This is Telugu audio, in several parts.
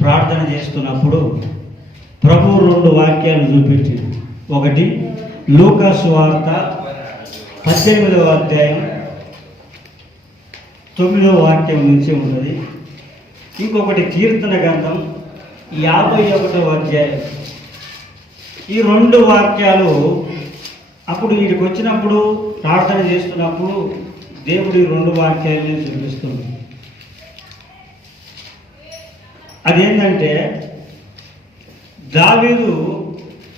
ప్రార్థన చేస్తున్నప్పుడు ప్రభు రెండు వాక్యాలు చూపించింది. ఒకటి లూకాసు వార్త పద్దెనిమిదవ అధ్యాయం తొమ్మిదవ వాక్యం నుంచి ఉన్నది. ఇంకొకటి కీర్తన గ్రంథం యాభై ఒకటవ అధ్యాయం. ఈ రెండు వాక్యాలు అప్పుడు వీడికి వచ్చినప్పుడు ప్రార్థన చేస్తున్నప్పుడు దేవుడి రెండు వాక్యాలని చూపిస్తుంది. అదేంటంటే దావీదు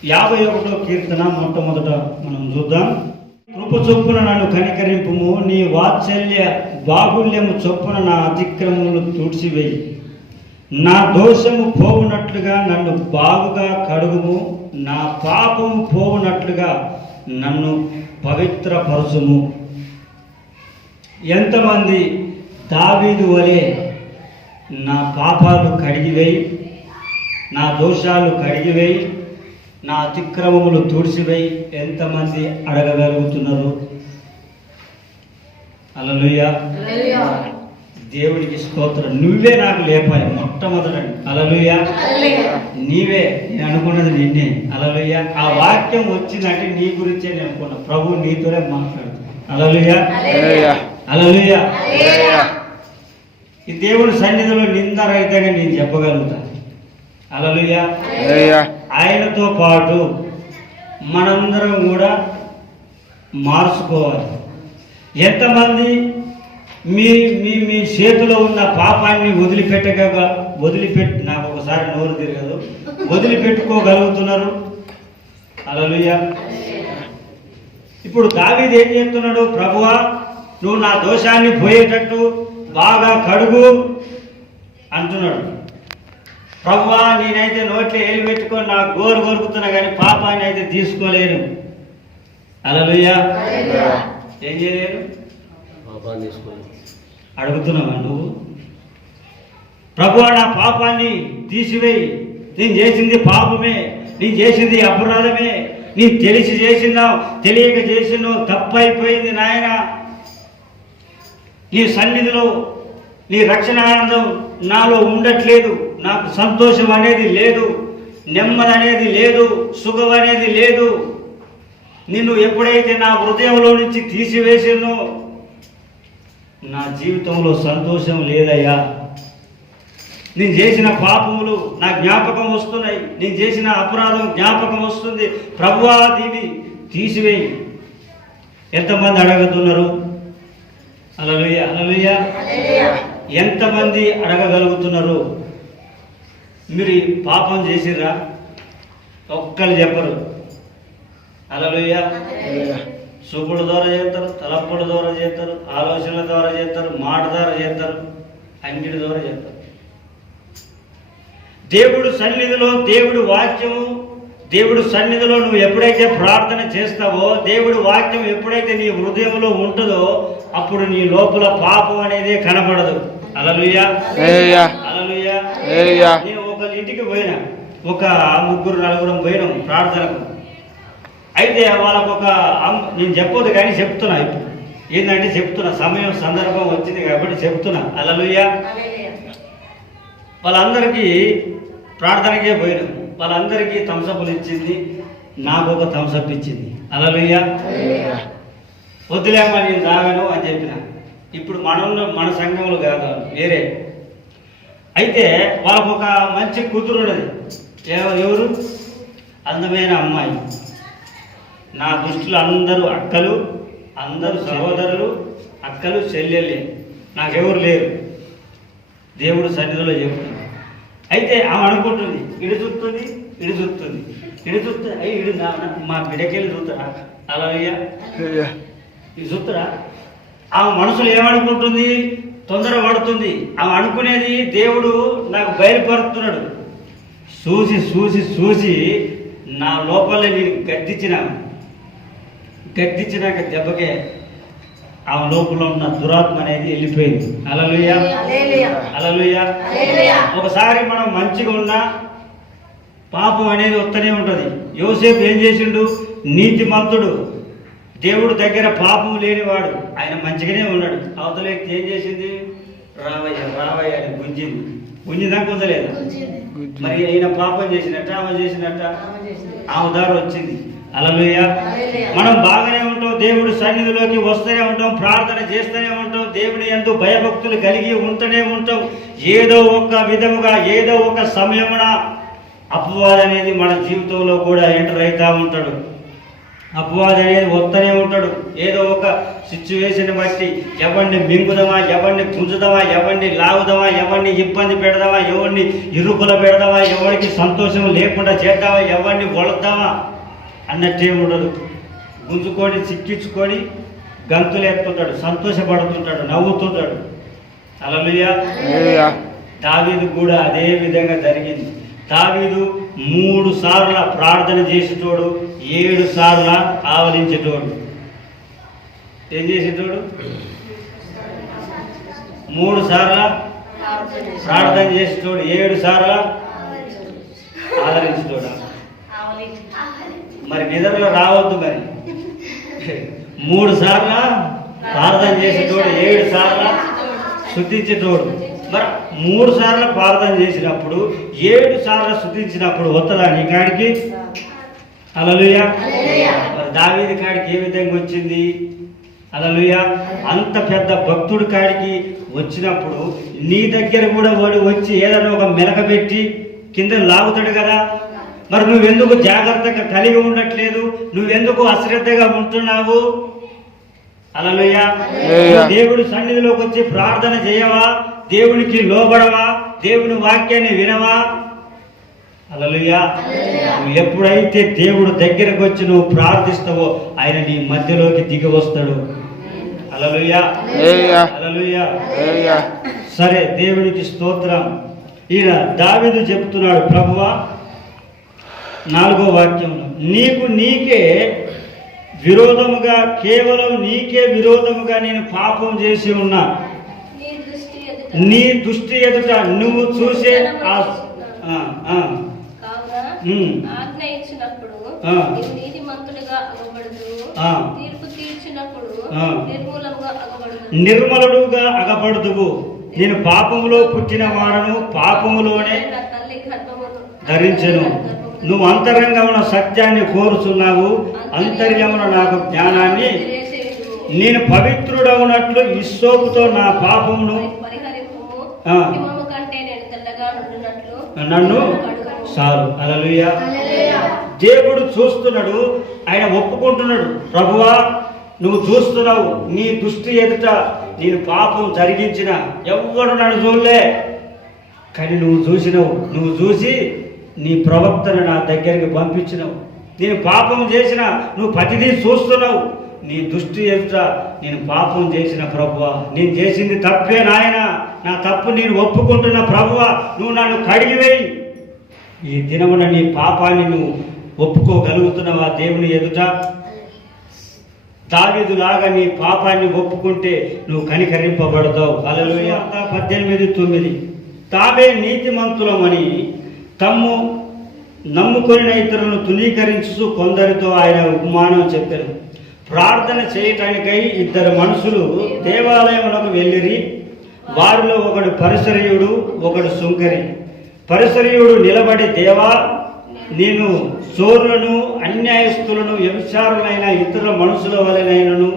యాభై ఒకటో కీర్తన మొట్టమొదట మనం చూద్దాం. కృప చొప్పున నన్ను కనికరింపుము నీ వాత్సల్య బాహుల్యము చొప్పున నా అతిక్రమములు తుడిచివేయి. నా దోషము పోవునట్లుగా నన్ను బాగుగా కడుగుము నా పాపము పోవునట్లుగా నన్ను పవిత్రపరచుము. ఎంతమంది దావీదు వలె నా పాపాలు కడిగివేయి నా దోషాలు కడిగివేయి నా అతిక్రమములు తుడిచివేయి ఎంతమంది అడగగలుగుతున్నారు? అలలుయ దేవుడికి స్తోత్రం. నువ్వే నాకు లేపాలి మొట్టమొదటి. అలలుయ నీవే. నేను అనుకున్నది నిన్నే. అలలుయ ఆ వాక్యం వచ్చిందంటే నీ గురించే నేను అనుకున్నా. ప్రభు నీతోనే మాట్లాడుతున్నా. అలలుయ అలలుయ ఈ దేవుడి సన్నిధిలో నిందరహితంగా నేను చెప్పగలుగుతాను. అలలుయ ఆయనతో పాటు మనందరం కూడా మార్చుకోవాలి ఎంతమంది మీ మీ మీ చేతిలో ఉన్న పాపాన్ని వదిలిపెట్టక వదిలిపెట్టి నాకు ఒకసారి నోరు తిరగదు. వదిలిపెట్టుకోగలుగుతున్నారు. అలలుయ ఇప్పుడు దావీదు ఏం చేస్తున్నాడు? ప్రభువా నువ్వు నా దోషాన్ని పోయేటట్టు బాగా కడుగు అంటున్నాడు. ప్రభువా నేనైతే నోట్లో ఏలు పెట్టుకొని నా గోరు కొరుకుతున్నా కానీ పాపాన్ని అయితే తీసుకోలేను. అలలుయ్యా. ఏం చేయలేను పాపాన్ని అడుగుతున్నావా నువ్వు? ప్రభువా నా పాపాన్ని తీసివేయి. నేను చేసింది పాపమే నేను చేసింది అపరాధమే. నేను తెలిసి చేసినా తెలియక చేసినో తప్పైపోయింది నాయన. నీ సన్నిధిలో నీ రక్షణ ఆనందం నాలో ఉండట్లేదు. నాకు సంతోషం అనేది లేదు. నెమ్మది అనేది లేదు. సుఖం అనేది లేదు. నిన్ను ఎప్పుడైతే నా హృదయంలో నుంచి తీసివేసినో నా జీవితంలో సంతోషం లేదయ్యా. నేను చేసిన పాపములు నా జ్ఞాపకం వస్తున్నాయి. నేను చేసిన అపరాధం జ్ఞాపకం వస్తుంది. ప్రభువా దీన్ని తీసివేయి. ఎంతమంది అడగతున్నారు? అలలుయ అలలుయ ఎంతమంది అడగగలుగుతున్నారు? మీరు పాపం చేసిర్రా? ఒక్కరు చెప్పరు. అలలుయ చూపుల ద్వారా చేస్తారు తలప్పుల ద్వారా చేస్తారు ఆలోచనల ద్వారా చేస్తారు మాట ద్వారా చేస్తారు అన్నిటి ద్వారా చేస్తారు. దేవుడు సన్నిధిలో దేవుడు వాక్యము దేవుడు సన్నిధిలో నువ్వు ఎప్పుడైతే ప్రార్థన చేస్తావో దేవుడు వాక్యం ఎప్పుడైతే నీ హృదయంలో ఉంటుందో అప్పుడు నీ లోపల పాపం అనేది కనబడదు నేను ఒక ఇంటికి పోయినా. ఒక ముగ్గురు నలుగురం పోయినాం ప్రార్థనకు. అయితే వాళ్ళకు ఒక నేను చెప్పొద్దు కానీ చెప్తున్నా ఇప్పుడు. ఏంటంటే చెప్తున్నా. సమయం సందర్భం వచ్చింది కాబట్టి చెప్తున్నా. అలలుయ్య. వాళ్ళందరికీ ప్రార్థనకే పోయినాం. వాళ్ళందరికీ థమ్సప్లు ఇచ్చింది. నాకు ఒక థమ్సప్ ఇచ్చింది. అలలుయ్య. వద్దులేమ్మా నేను తాగను అని చెప్పిన. ఇప్పుడు మనలో మన సంఘంలో కాదు వేరే. అయితే వాళ్ళకు ఒక మంచి కూతురు ఉన్నది. ఎవ- ఎవరు? అందమైన అమ్మాయి. నా దృష్టిలో అందరూ అక్కలు అందరూ సహోదరులు అక్కలు చెల్లెళ్ళే. నాకెవరు లేరు. దేవుడు సన్నిధిలో చెప్తుంది అయితే ఆమె అనుకుంటుంది ఇడి చూస్తుంది ఇడి చూస్తుంది. ఇడి చూస్తే అయ్యి ఇడి మా బిడ్డకెళ్ళి చూస్తారా? అలా అయ్యా. ఇది చూస్తారా? ఆమె మనసులో ఏమనుకుంటుంది? తొందర పడుతుంది ఆమె అనుకునేది దేవుడు నాకు బయలుపరుస్తున్నాడు చూసి చూసి చూసి నా లోపల నేను గద్దించిన గద్దించినాక దెబ్బకే ఆమె లోపల ఉన్న దురాత్మ అనేది వెళ్ళిపోయింది. అలలుయ అలలుయ ఒకసారి మనం మంచిగా ఉన్నా పాపం అనేది వస్తూనే ఉంటుంది. యోసేపు ఏం చేసిండు? నీతిమంతుడు. దేవుడు దగ్గర పాపం లేనివాడు ఆయన మంచిగానే ఉన్నాడు. అవతల వ్యక్తి ఏం చేసింది? రావయ్య రావయ్య అని గుంజింది. ఉంచిందా కుదలేదా మరి ఈయన పాపం చేసినట్ట ఆమె చేసినట్ట? ఆమె దారి వచ్చింది. అలలుయ మనం బాగానే ఉంటాం దేవుడు సన్నిధిలోకి వస్తూనే ఉంటాం ప్రార్థన చేస్తూనే ఉంటాం దేవుని ఎందు భయభక్తులు కలిగి ఉంటూనే ఉంటాం. ఏదో ఒక విధముగా ఏదో ఒక సమయమున అపవాదం అనేది మన జీవితంలో కూడా ఎంటర్ అవుతా ఉంటాడు. అపవాది అనేది వస్తూనే ఉంటాడు. ఏదో ఒక సిచ్యువేషన్ బట్టి ఎవరిని మింగుదామా ఎవరిని పుంజుదామా ఎవరిని లాగుదామా ఎవరిని ఇబ్బంది పెడదామా ఎవరిని ఇరుకుల పెడదామా ఎవరికి సంతోషం లేకుండా చేద్దామా ఎవరిని వళద్దామా అన్నట్టే ఉండదు. గుంజుకొని చిక్కించుకొని గంతులు ఎత్తుంటాడు సంతోషపడుతుంటాడు నవ్వుతుంటాడు. అలలుయా దావీదు కూడా అదే విధంగా జరిగింది. దావీదు మూడు సార్ల ప్రార్థన చేసేటోడు ఏడు సార్ల ఆవలించేటోడు. ఏం చేసేటోడు? మూడు సార్ల ప్రార్థన చేసేటోడు ఏడు సార్ల ఆదరించేటోడు మరి నిద్రలో రావద్దు మరి. మూడు సార్ల ప్రార్థన చేసేటోడు ఏడు సార్ల శుద్ధించేటోడు. మరి మూడు సార్లు ప్రార్థన చేసినప్పుడు ఏడు సార్లు శుద్ధించినప్పుడు వస్తుందా నీ కాడికి? అలలుయ. మరి దావీది కాడికి ఏ విధంగా వచ్చింది? అలలుయ. అంత పెద్ద భక్తుడి కాడికి వచ్చినప్పుడు నీ దగ్గర కూడా వాడు వచ్చి ఏదైనా ఒక మెలక పెట్టి కింద లాగుతాడు కదా? మరి నువ్వెందుకు జాగ్రత్తగా కలిగి ఉండట్లేదు? నువ్వెందుకు అశ్రద్ధగా ఉంటున్నావు? అలలుయ. దేవుడి సన్నిధిలోకి వచ్చి ప్రార్థన చేయవా? దేవునికి లోబడవా? దేవుని వాక్యాన్ని వినవా? అలలుయా నువ్వు ఎప్పుడైతే దేవుడు దగ్గరకు వచ్చి నువ్వు ప్రార్థిస్తావో ఆయన నీ మధ్యలోకి దిగి వస్తాడు. అలలుయా అలలుయా సరే దేవునికి స్తోత్రం. ఈయన దావిదు చెప్తున్నాడు ప్రభువా నాలుగో వాక్యం. నీకు నీకే విరోధముగా కేవలం నీకే విరోధముగా నేను పాపం చేసి ఉన్నా. నీ దృష్టి ఎదుట నువ్వు చూసే ఆ ఆజ్ఞ ఇచ్చినప్పుడు నీతిమంతుడిగా అగబడదు. తీర్పు తీర్చినప్పుడు అగబడదు నిర్మలుడుగా అగపడుదువు నేను పాపములో పుట్టిన వాడను పాపములోనే ధరించెను. నువ్వు అంతరంగమున సత్యాన్ని కోరుచున్నావు. అంతర్యమున నాకు జ్ఞానాన్ని నేను పవిత్రుడవునట్లు ఇస్సోపుతో నా పాపమును. హిమము కంటే నేను తెల్లగా ఉండునట్లు నన్ను. చాలు అలలుయ దేవుడు చూస్తున్నాడు. ఆయన ఒప్పుకుంటున్నాడు. ప్రభువా నువ్వు చూస్తున్నావు. నీ దృష్టి ఎదుట నేను పాపం జరిగించిన ఎవ్వడు నన్ను చూడలే. కానీ నువ్వు చూసినావు. నువ్వు చూసి నీ ప్రవక్తను నా దగ్గరికి పంపించినావు. నేను పాపం చేసిన నువ్వు ప్రతిదీ చూస్తున్నావు. నీ దృష్టి ఎదుట నేను పాపం చేసిన ప్రభువా. నేను చేసింది తప్పే నాయన. నా తప్పు నేను ఒప్పుకుంటున్న ప్రభువా నువ్వు నన్ను కడిగివేయి. ఈ దినమున నీ పాపాన్ని నువ్వు ఒప్పుకోగలుగుతున్నావా దేవుని ఎదుట? దావీదులాగా నీ పాపాన్ని ఒప్పుకుంటే నువ్వు కనికరింపబడతావు. అలలుయ పద్దెనిమిది తొమ్మిది. తామే నీతిమంతులమని తమ్ము నమ్ముకొనిన ఇతరులను తునీకరించు కొందరితో ఆయన ఉపమానం చెప్పారు. ప్రార్థన చేయటానికై ఇద్దరు మనుషులు దేవాలయమునకు వెళ్ళిరి. వారిలో ఒకడు పరిసరీయుడు ఒకడు సుంకరి పరిసరీయుడు నిలబడి దేవా నేను చోరులను అన్యాయస్తులను వ్యభిచారులైన ఇతర మనుషుల వలనైనను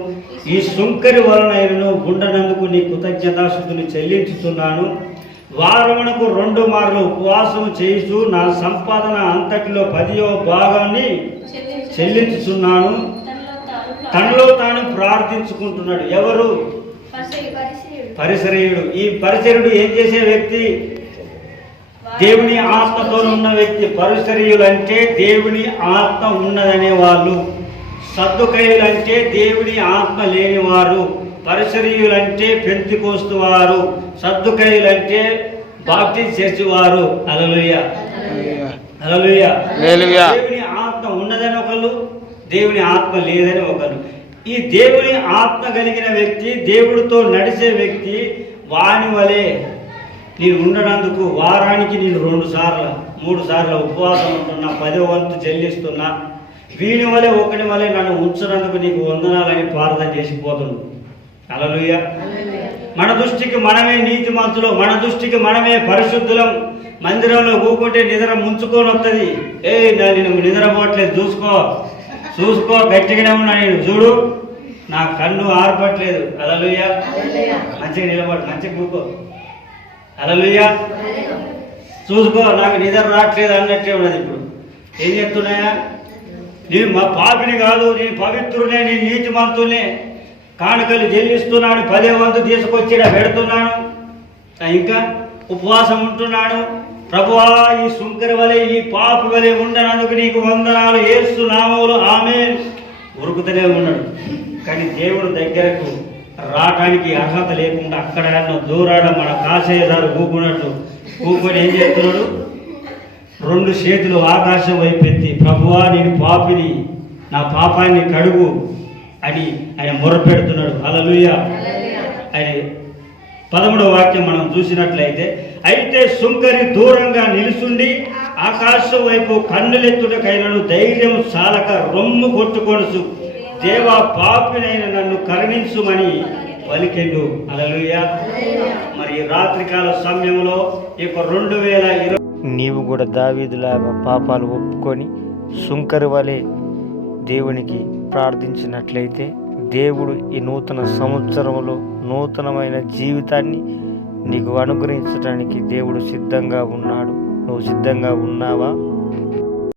ఈ సుంకరి వలనైనను ఉండనందుకు నీ కృతజ్ఞతాశుద్ధులు చెల్లించుతున్నాను వారమునకు రెండు మార్లు ఉపవాసం చేయుచు నా సంపాదన అంతటిలో పదియో భాగాన్ని చెల్లించు. చెల్లించుచున్నాను తనలో తాను ప్రార్థించుకుంటున్నాడు ఎవరు. పరిసరీయుడు. ఈ పరిసరుడు ఏం చేసే వ్యక్తి? దేవుని ఆత్మతో ఉన్న వ్యక్తి. పరిసరీయులు అంటే దేవుని ఆత్మ ఉన్నదనే వాళ్ళు సద్దుకయ్యులు అంటే దేవుని ఆత్మ లేనివారు. పరిసరీయులు అంటే పెంతికోస్తు వారు. సద్దుకయ్యులు అంటే బాప్టిస్ట్ చర్చి వారు అలలుయ అలలుయ. దేవుని ఆత్మ ఉన్నదని ఒకరు దేవుని ఆత్మ లేదని ఒకరు ఈ దేవుని ఆత్మ కలిగిన వ్యక్తి దేవుడితో నడిచే వ్యక్తి వాని వలె నేను ఉండనందుకు వారానికి నేను రెండు సార్లు మూడు సార్లు ఉపవాసం ఉంటున్నా పదో వంతు చెల్లిస్తున్నా. వీని వలె ఒకటి వలె నన్ను ఉంచినందుకు నీకు వందనాలని ప్రార్థన చేసిపోతున్నాను అలలుయ. మన దృష్టికి మనమే నీతిమంతులు మన దృష్టికి మనమే పరిశుద్ధులం. మందిరంలో కూకుంటే నిద్ర ముంచుకొని వస్తుంది ఏ నేను నిద్రపోవట్లేదు చూసుకో. చూసుకో గట్టిగానే ఉన్నా నేను. చూడు నా కన్ను ఆర్పట్లేదు. అలలుయ్యా. మంచిగా నిలబడు మంచిగా కూకో. అలలుయ్యా. చూసుకో నాకు నిద్ర రావట్లేదు అన్నట్టే ఉన్నది ఇప్పుడు. ఏం చెప్తున్నాయా నేను మా పాపిని కాదు నేను పవిత్రునే నేను నీతిమంతునే. కానుకలు చెల్లిస్తున్నాను పదే వంతు తీసుకొచ్చి పెడుతున్నాను ఇంకా ఉపవాసం ఉంటున్నాడు. ప్రభువా ఈ సుంకర వలె ఈ పాపి వలె ఉండనందుకు నీకు వందనాలు. ఏసు నామములు ఆమె ఉరుకుతూనే ఉన్నాడు. కానీ దేవుడు దగ్గరకు రావటానికి అర్హత లేకుండా అక్కడ దూరాడ మన కాసేసారు ఊపుకున్నట్టు ఊపుకొని ఏం చేస్తున్నాడు? రెండు చేతులు ఆకాశం వైపు ఎత్తి ప్రభువా నేను పాపిని నా పాపాన్ని కడుగు అని ఆయన మొరపెడుతున్నాడు. అలలుయ ఆయన పదమూడవ వాక్యం మనం చూసినట్లయితే అయితే సుంకరి దూరంగా నిలుచుండి ఆకాశం వైపు కన్నులెత్తుటకైనను ధైర్యం చాలక రొమ్ము కొట్టుకొనుచు దేవా పాపినైన నన్ను కరుణించుమని పలికెండు. అలలుయ మరి రాత్రికాల సమయంలో ఈ యొక్క రెండు వేల ఇరవై నీవు కూడా దావీదులాగా పాపాలు ఒప్పుకొని సుంకరి వలె దేవునికి ప్రార్థించినట్లయితే దేవుడు ఈ నూతన సంవత్సరంలో నూతనమైన జీవితాన్ని నీకు అనుగ్రహించడానికి దేవుడు సిద్ధంగా ఉన్నాడు. నువ్వు సిద్ధంగా ఉన్నావా?